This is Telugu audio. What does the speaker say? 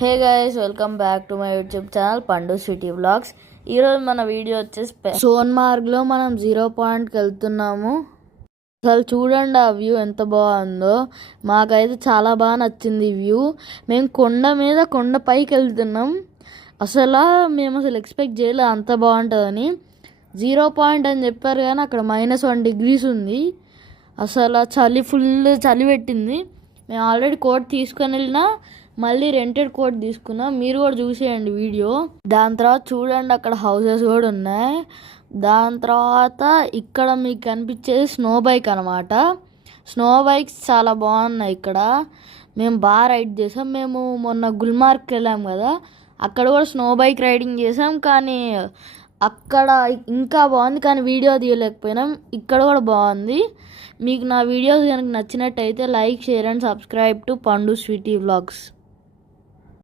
Hey guys, welcome back to my YouTube channel పండు సిటీ వ్లాగ్స్. ఈరోజు మన వీడియో వచ్చేసి సోన్మార్గ్లో మనం 0 పాయింట్కి వెళ్తున్నాము. అసలు చూడండి ఆ వ్యూ ఎంత బాగుందో. మాకైతే చాలా బాగా నచ్చింది ఈ వ్యూ. మేము కొండ పైకి వెళ్తున్నాం. మేము అసలు ఎక్స్పెక్ట్ చేయలేదు అంత బాగుంటుందని. 0 పాయింట్ అని చెప్పారు కానీ అక్కడ -1 degrees ఉంది. అసలు ఫుల్ చలి పెట్టింది. మేము ఆల్రెడీ కోట్ తీసుకొని వెళ్ళినా, మళ్ళీ రెంటెడ్ కోట్ తీసుకున్నా. మీరు కూడా చూసేయండి వీడియో. దాని తర్వాత చూడండి అక్కడ హౌసెస్ కూడా ఉన్నాయి. దాని తర్వాత ఇక్కడ మీకు కనిపించేది స్నో బైక్ అనమాట. స్నో బైక్స్ చాలా బాగున్నాయి ఇక్కడ. మేము బాగా రైడ్ చేసాం. మేము మొన్న గుల్మార్గ్కి వెళ్ళాం కదా, అక్కడ కూడా స్నో బైక్ రైడింగ్ చేసాం. కానీ అక్కడ ఇంకా బాగుంది, కానీ వీడియో తీయలేకపోయినాం. ఇక్కడ కూడా బాగుంది. మీకు నా వీడియోస్ కనుక నచ్చినట్టయితే like, share and subscribe to పండు స్వీటీ వ్లాగ్స్.